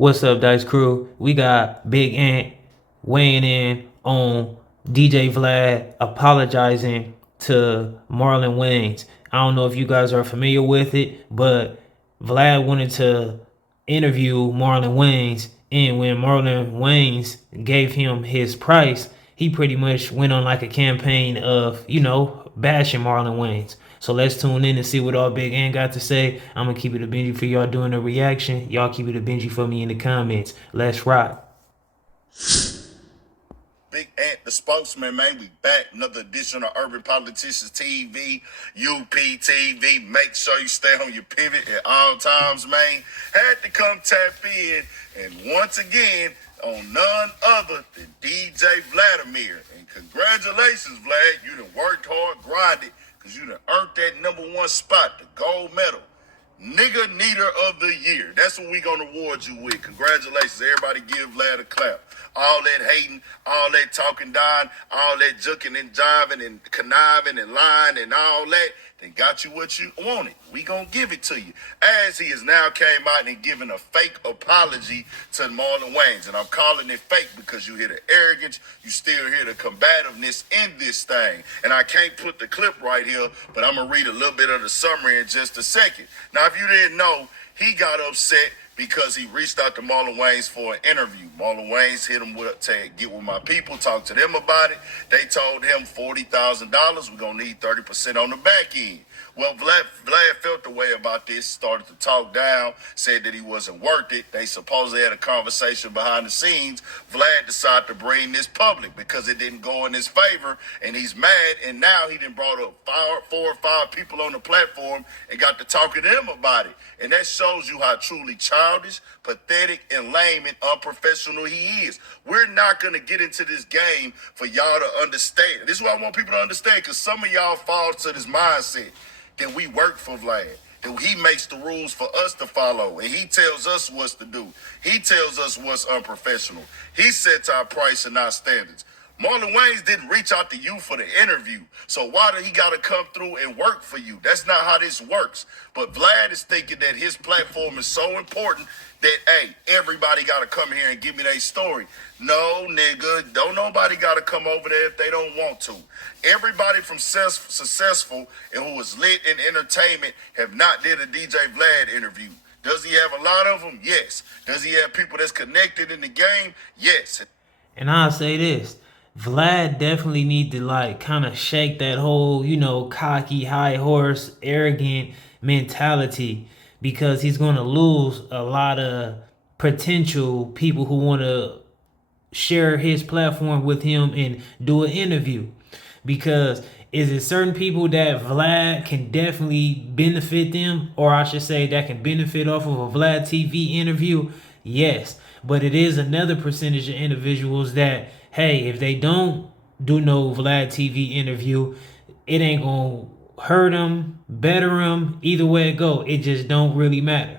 What's up, Dice Crew? We got Big Ant weighing in on DJ Vlad apologizing to Marlon Wayans. I don't know if you guys are familiar with it, but Vlad wanted to interview Marlon Wayans, and when Marlon Wayans gave him his price, he pretty much went on like a campaign of, bashing Marlon Wayans. So let's tune in and see what all Big Ant got to say. I'm gonna keep it a Benji for y'all doing the reaction. Y'all keep it a Benji for me in the comments. Let's rock. Big Ant, the spokesman, man. We back. Another edition of Urban Politicians TV, UPTV. Make sure you stay on your pivot at all times, man. Had to come tap in. And once again, on none other than DJ Vladimir. And congratulations, Vlad. You done worked hard, grinded, because you done earned that #1 spot, the gold medal. Nigga Neater of the Year. That's what we gonna reward you with. Congratulations. Everybody give Vlad a clap. All that hating, all that talking down, all that juking and jiving and conniving and lying and all that, they got you what you wanted. We gonna give it to you. As he has now came out and given a fake apology to Marlon Wayans. And I'm calling it fake because you hear the arrogance, you still hear the combativeness in this thing. And I can't put the clip right here, but I'm gonna read a little bit of the summary in just a second. Now, if you didn't know, he got upset because he reached out to Marlon Wayans for an interview. Marlon Wayans hit him with to get with my people, talk to them about it. They told him $40,000. We're gonna need 30% on the back end. Well, Vlad felt the way about this, started to talk down, said that he wasn't worth it. They supposedly had a conversation behind the scenes. Vlad decided to bring this public because it didn't go in his favor, and he's mad. And now he done brought up four or five people on the platform and got to talking to them about it. And that shows you how truly childish, pathetic, and lame and unprofessional he is. We're not going to get into this game for y'all to understand. This is what I want people to understand, because some of y'all fall to this mindset that we work for Vlad, that he makes the rules for us to follow, and he tells us what to do. He tells us what's unprofessional. He sets our price and our standards. Marlon Wayans didn't reach out to you for the interview, so why do he got to come through and work for you? That's not how this works. But Vlad is thinking that his platform is so important that, hey, everybody got to come here and give me their story. No, nigga, don't nobody got to come over there if they don't want to. Everybody from successful and who is lit in entertainment have not did a DJ Vlad interview. Does he have a lot of them? Yes. Does he have people that's connected in the game? Yes. And I'll say this. Vlad definitely need to kind of shake that whole, cocky, high horse, arrogant mentality, because he's going to lose a lot of potential people who want to share his platform with him and do an interview. Because is it certain people that Vlad can definitely benefit them, or I should say that can benefit off of a Vlad TV interview? Yes. But it is another percentage of individuals that, hey, if they don't do no Vlad TV interview, it ain't gonna hurt them, better them, either way it go. It just don't really matter.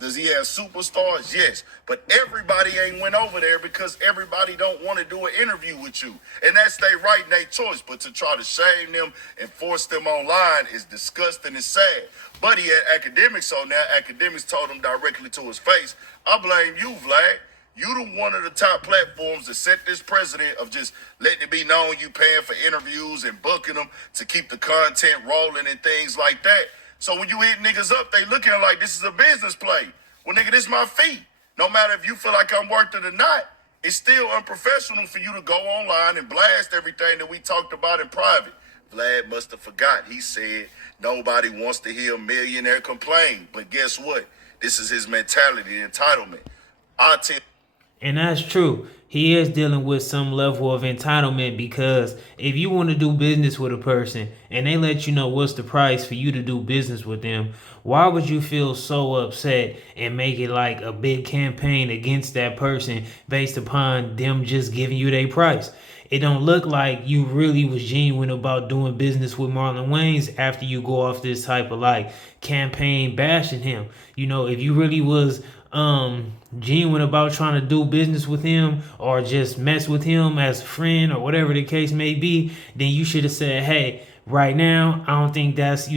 Does he have superstars? Yes. But everybody ain't went over there because everybody don't want to do an interview with you. And that's their right and their choice. But to try to shame them and force them online is disgusting and sad. But he had academics on there. Academics told him directly to his face, I blame you, Vlad. You the one of the top platforms that set this precedent of just letting it be known you paying for interviews and booking them to keep the content rolling and things like that. So when you hit niggas up, they looking like this is a business play. Well, nigga, this my fee. No matter if you feel like I'm worth it or not, it's still unprofessional for you to go online and blast everything that we talked about in private. Vlad must have forgot. He said nobody wants to hear a millionaire complain. But guess what? This is his mentality, entitlement. And that's true. He is dealing with some level of entitlement, because if you want to do business with a person and they let you know what's the price for you to do business with them, why would you feel so upset and make it like a big campaign against that person based upon them just giving you their price? It don't look like you really was genuine about doing business with Marlon Wayans after you go off this type of campaign bashing him. If you really was genuine about trying to do business with him or just mess with him as a friend or whatever the case may be, then you should have said, hey, right now, I don't think that's,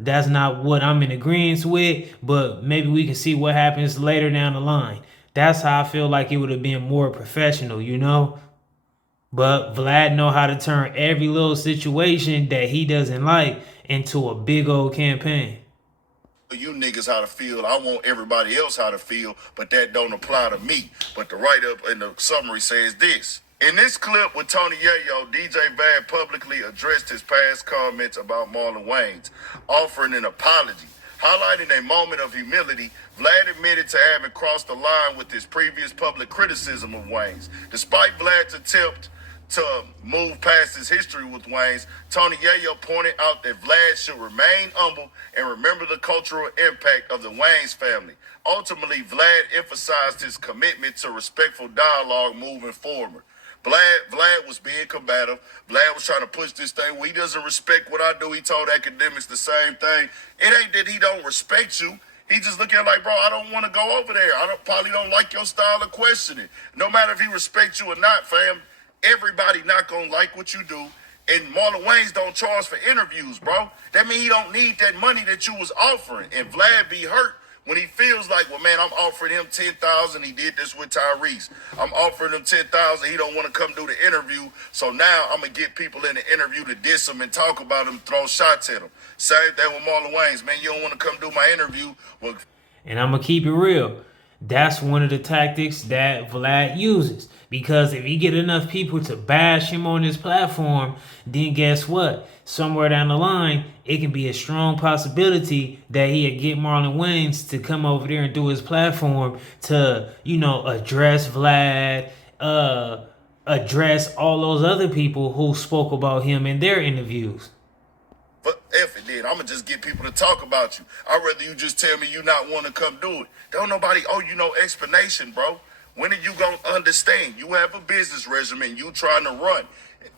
that's not what I'm in agreement with, but maybe we can see what happens later down the line. That's how I feel like it would have been more professional, you know? But Vlad know how to turn every little situation that he doesn't like into a big old campaign. You niggas how to feel. I want everybody else how to feel, but that don't apply to me. But the write-up in the summary says this. In this clip with Tony Yayo, DJ Vlad publicly addressed his past comments about Marlon Wayans, offering an apology. Highlighting a moment of humility, Vlad admitted to having crossed the line with his previous public criticism of Wayans. Despite Vlad's attempt to move past his history with Wayans, Tony Yayo pointed out that Vlad should remain humble and remember the cultural impact of the Wayans family. Ultimately, Vlad emphasized his commitment to respectful dialogue moving forward. Vlad was being combative. Vlad was trying to push this thing where he doesn't respect what I do. He told academics the same thing. It ain't that he don't respect you. He just looking at like, bro, I don't want to go over there. Probably don't like your style of questioning. No matter if he respects you or not, fam, everybody not gonna like what you do. And Marlon Wayans don't charge for interviews, bro. That mean he don't need that money that you was offering. And Vlad be hurt when he feels like, well, man, I'm offering him $10,000. He did this with Tyrese. I'm offering him $10,000. He don't want to come do the interview. So now I'm gonna get people in the interview to diss him and talk about him, throw shots at him. Same thing with Marlon Wayans, man. You don't want to come do my interview. Well, And I'm going to keep it real. That's one of the tactics that Vlad uses. Because if he get enough people to bash him on his platform, then guess what? Somewhere down the line, it can be a strong possibility that he'll get Marlon Wayans to come over there and do his platform to, address Vlad, address all those other people who spoke about him in their interviews. But if it did, I'm going to just get people to talk about you. I'd rather you just tell me you not want to come do it. Don't nobody owe you no explanation, bro. When are you going to understand? You have a business regimen you trying to run.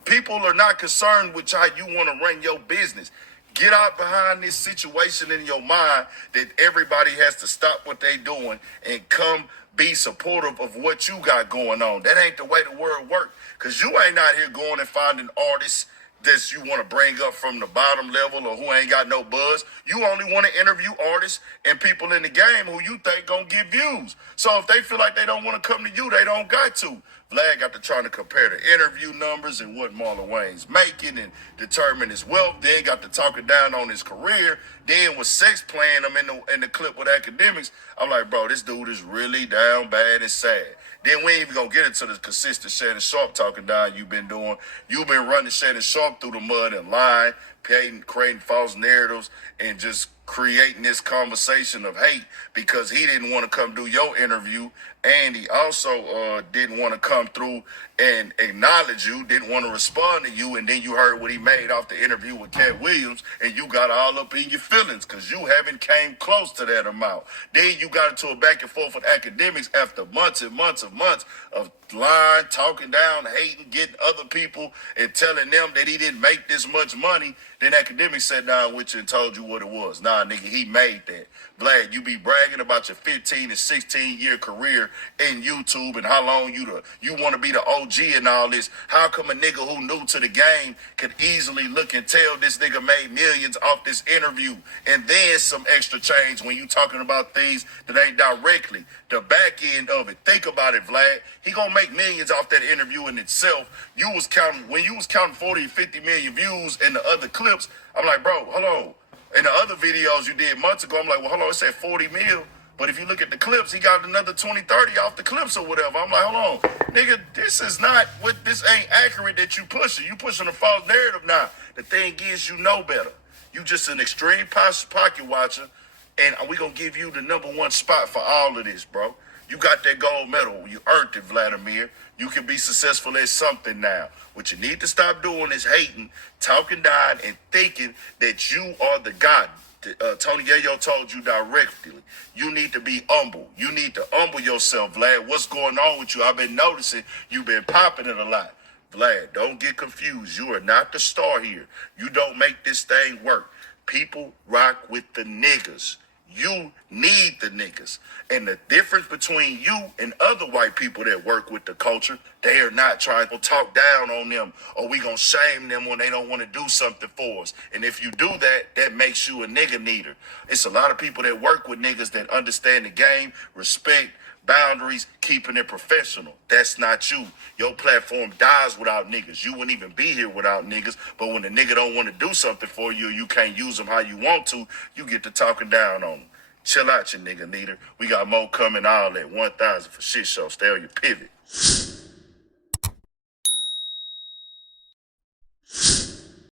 People are not concerned with how you want to run your business. Get out behind this situation in your mind that everybody has to stop what they doing and come be supportive of what you got going on. That ain't the way the world works. Because you ain't out here going and finding artists that you want to bring up from the bottom level or who ain't got no buzz. You only want to interview artists and people in the game who you think gonna get views. So if they feel like they don't want to come to you, they don't got to. Vlad got to trying to compare the interview numbers and what Marlon Wayans making and determine his wealth. Then got to talking down on his career. Then with sex playing him in the clip with academics. I'm like, bro, this dude is really down bad and sad. Then we ain't even gonna get into the consistent Shannon Sharp talking down you've been doing. You've been running Shannon Sharp through the mud and lying, creating false narratives, and just creating this conversation of hate because he didn't want to come do your interview, and he also didn't want to come through and acknowledge you, didn't want to respond to you, and then you heard what he made off the interview with Cat Williams, and you got all up in your feelings because you haven't came close to that amount. Then you got into a back and forth with academics after months and months of lying, talking down, hating, getting other people and telling them that he didn't make this much money. Then academics sat down with you and told you what it was. Nah, nigga, he made that. Vlad, you be bragging about your 15 and 16 year career in YouTube and how long you want to be the OG and all this. How come a nigga who new to the game could easily look and tell this nigga made millions off this interview and then some extra change when you talking about things that ain't directly the back end of it? Think about it, Vlad. He gonna make millions off that interview in itself. When you was counting 40 or 50 million views in the other clips, I'm like, bro, hold on. In the other videos you did months ago, I'm like, well, hold on, it said 40 mil. But if you look at the clips, he got another 20, 30 off the clips or whatever. I'm like, hold on, nigga, this ain't accurate that you pushing. You pushing a false narrative now. The thing is, you know better. You just an extreme pocket watcher, and we gonna give you the #1 spot for all of this, bro. You got that gold medal. You earned it, Vladimir. You can be successful at something now. What you need to stop doing is hating, talking down, and thinking that you are the God. Tony Yayo told you directly. You need to be humble. You need to humble yourself, Vlad. What's going on with you? I've been noticing you've been popping it a lot. Vlad, don't get confused. You are not the star here. You don't make this thing work. People rock with the niggas. You need the niggas. And the difference between you and other white people that work with the culture, They are not trying to talk down on them, or we gonna shame them when they don't want to do something for us. And if you do that, that makes you a nigga needer. It's a lot of people that work with niggas that understand the game, respect boundaries, keeping it professional. That's not you. Your platform dies without niggas. You wouldn't even be here without niggas. But when the nigga don't want to do something for you, you can't use them how you want to, you get to talking down on them. Chill out, you nigga needer. We got more coming all at 1,000 for shit show. Stay on your pivot.